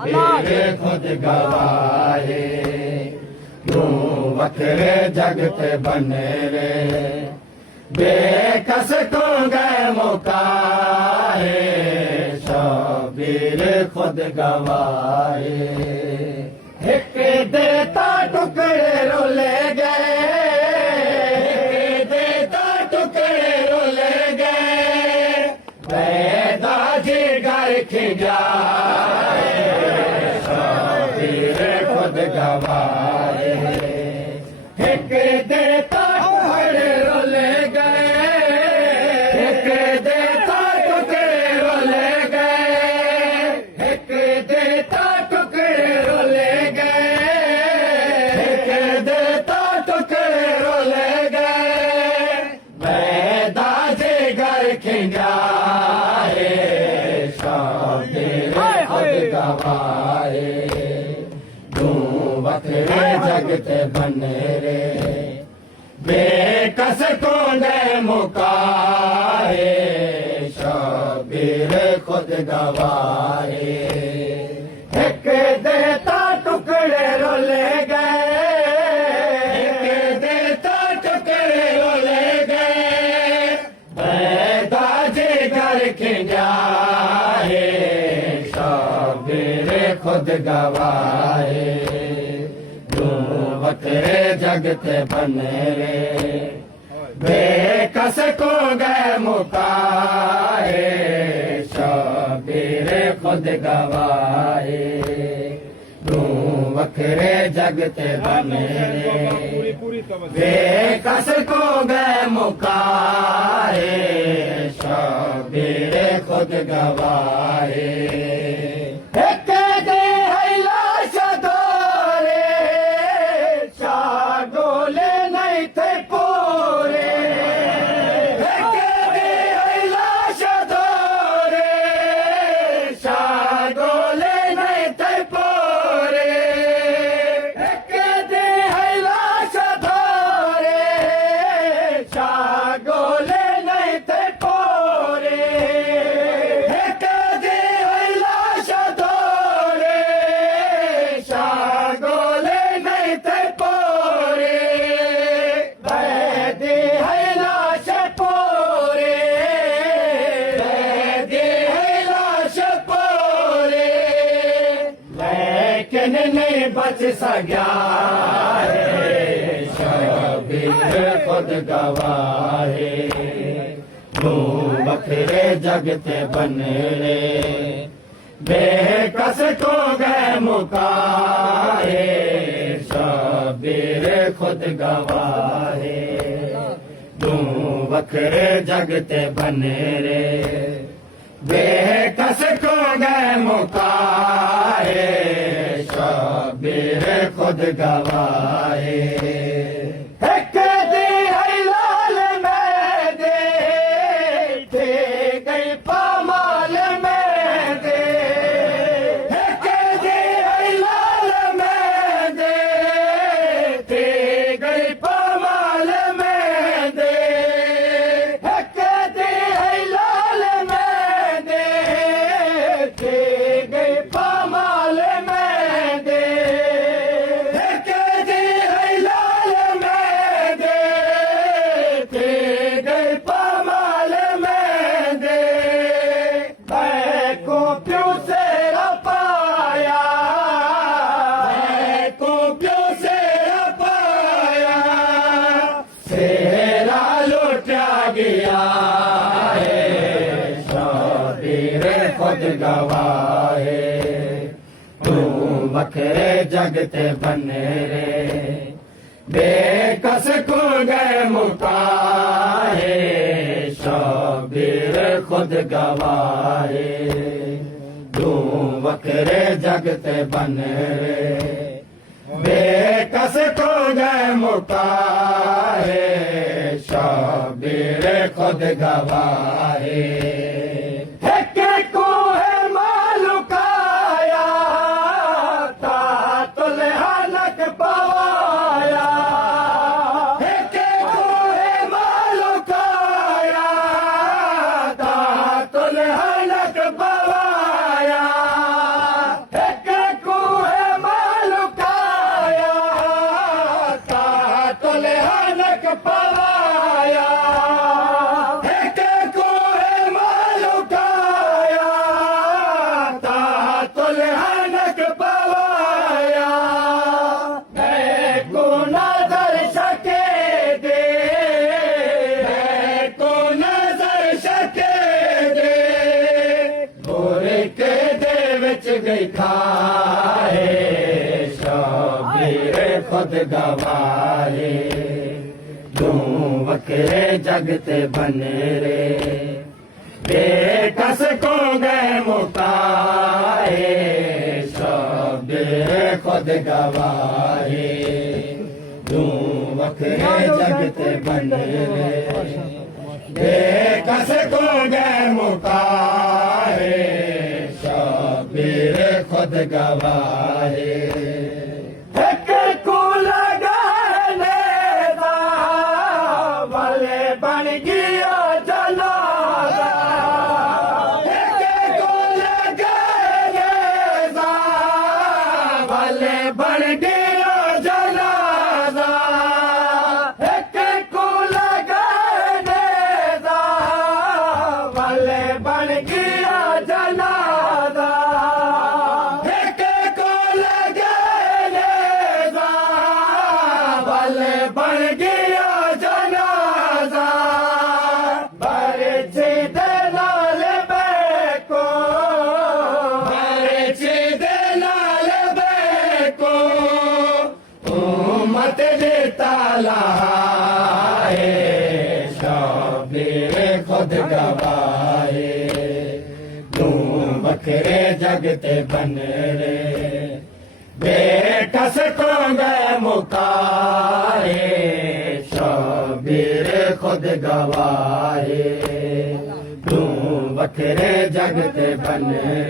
शबीर खुद गवाए तू वखरे जगते बने रे बेकस को गए मुकाए शबीर खुद गवाए एक देता टुकड़े रोले गए देता टुकड़े रोले गए पैदा जी घर खिजाए शबीर खुद गवाए एक देता टुकड़े रोले गए एक देता टुकड़े रोले गए एक देता टुकड़े रोले गए एक देता टुकड़े रोले गए पैदा जी घर खिंजाए शबीर खुद गवाए तू वखरे जगते बने रे बेकस को गए मुकाए शबीर खुद गवाए एक देता टुकड़े रोले गए एक देता टुकड़े रोले गए पैदा जी घर खिंजाए शबीर खुद गवाए तू वखरे जगते बने रे बेकस को गए मुकाए शबीर खुद गवाए तू वखरे जगते बने रे बेकस को गए मुकाए शबीर खुद गवाए नहीं बच सका शबीर खुद गवाए तू वखरे जगते बने रे बेकस को गए मुकाए शबीर खुद गवाए तू वखरे जगते बने रे बेकस को गए मुकाए शबीर खुद गवाए एक दे है लाल में दे गई पामाल में दे एक दे है लाल में दे गई पामाल में दे एक दे है लाल में दे गई पामाल में खुद गवाए तू वखरे जगते बने रे बेकस को गए मुकाए शबीर खुद गवाए तू वखरे जगते बने रे बेकस को गए मुकाए शबीर खुद गवाए Hey! खाए शबीर खुद गवाए तू वखरे जगते बने रे बेकस को गए मुकाए शबीर खुद गवाए तू वखरे जगते बने रे बेकस को गए मुकाए शबीर खुद गवाए एक को लगाने दा वाले बन गया जनाजा एक को लगाने दा वाले बन गया जनाजा एक को लगाने दा वाले बन गया जनाजा बन गया जनाजा बरछी दे नाल बैको बरछी दे नाल बैको उम्मत दे तालाए शबीर खुद गवाए तू बखरे जगते बन रे बेकस को गए मुकाए शबीर खुद गवाए तू बखरे जगते बन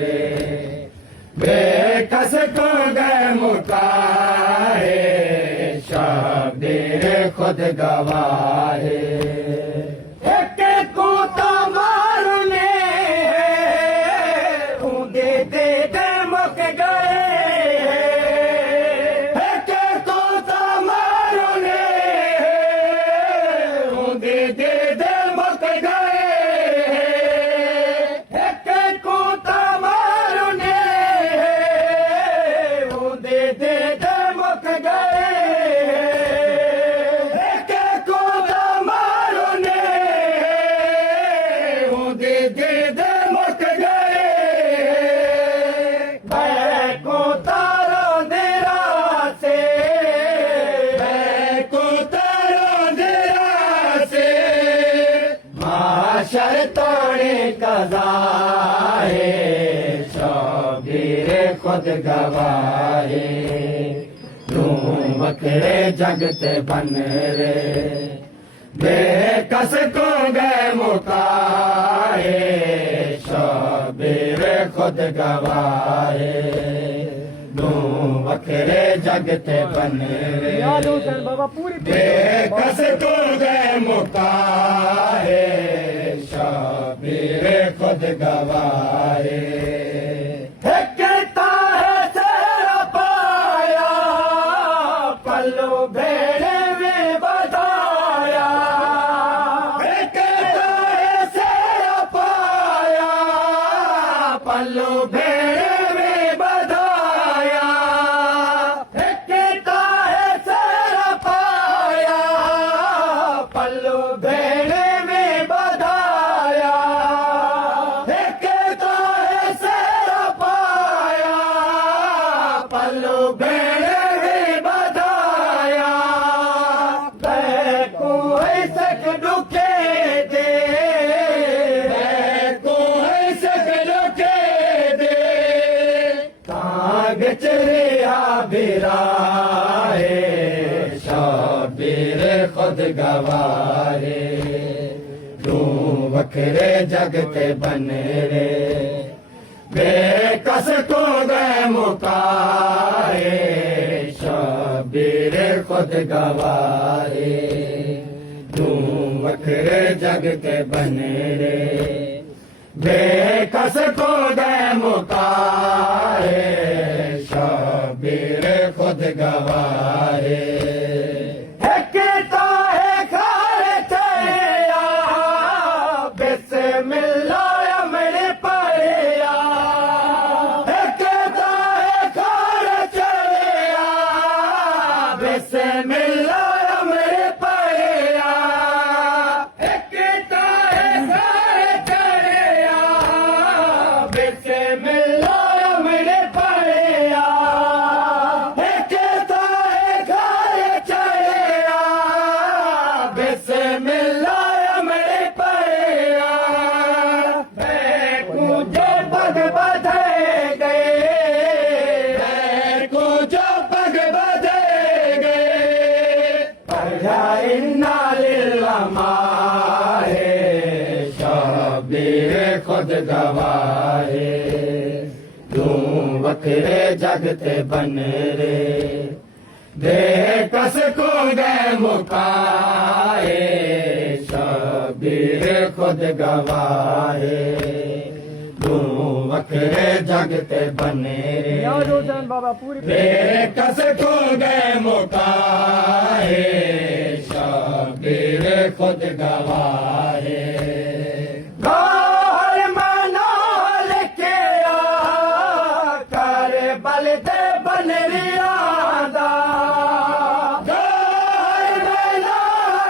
रे बेकस को गए मुकाए शबीर खुद गवाए एक को मारने दे दे दे मुक गए शरताने कज़ाए शबीर खुद गवाए तू बखरे जगते बन रे बेकस को गए मुकाए शबीर खुद गवाए तू बखरे जगते बन रे बेकस को गए मुकाए शबीर खुद गवाए कहता है तेरा पाया पल्लू भेड़े में बधाया कहता है तेरा पाया पल्लू भेड़े में बधाया कहता है तेरा पाया पल्लू भेड़े में बधाया पल्लू भेड़े में बधाया बैको सक डुके दे बैको सक डुके दे ताग चरिया बिराए शबीर खुद गवाए तू बखरे जगते बन रे बेकस को गए मुकाए शबीर खुद गवाए तू बखरे जगते बन रे बेकस को गए मुकाए शबीर खुद गवाए मिला मेरे ਗਵਾਏ ਤੂੰ ਵਖਰੇ ਜਗ ਤੇ ਬਨ ਰੇ ਦੇ ਕਸ ਕੋ ਗਏ ਮੁਕਾਏ ਸ਼ਬੀਰ ਖੁਦ ਗਵਾਏ ਤੂੰ ਵਖਰੇ ਜਗ ਤੇ ਬਨੇ ਰੇ ਬਾਬਾ ਪੂਰੀ ਦੇ ਕਸ ਕੋ ਗਏ ਮੁਕਾਏ ਸ਼ਬੀਰ ਖੁਦ ਗਵਾਏ ਗੌਰ ਮਨੋ ਲਿਖਿਆ ਕਰ ਬਲ ਤੇ ਬਨਰੀਆਂ ਦਾ ਗੌਰ ਮਨੋ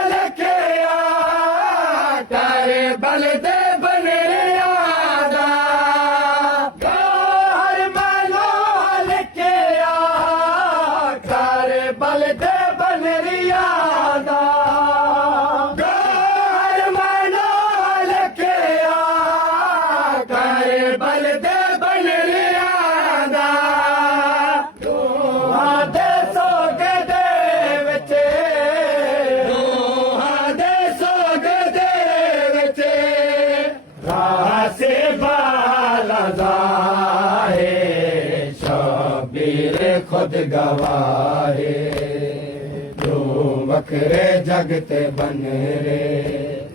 ਲਿਖਿਆ ਕਰ ਬਲ ਤੇ ਬਨਰੀਆਂ ਦਾ ਗੌਰ ਮਨੋ ਲਿਖਿਆ ਕਰ ਬਲ ਤੇ ਬਨਰੀਆਂ ਦਾ ਗੌਰ ਮਨੋ ਲਿਖਿਆ ਕਰ ਬਲ ਤੇ ਬਨਰੀਆਂ ਦਾ ਦੋਹਾਂ ਦੇ ਸੋਗ ਦੇ ਵਿੱਚ ਦੋਹਾਂ ਦੇ ਸੋਗ ਦੇ ਵਿੱਚ ਰਾਸੇ ਬਾਲਾ ਜਾਏ ਸ਼ਬੀਰ ਖੁਦ ਗਵਾਏ ਤੂੰ ਵਖਰੇ ਜਗ ਤੇ ਬਨ ਰੇ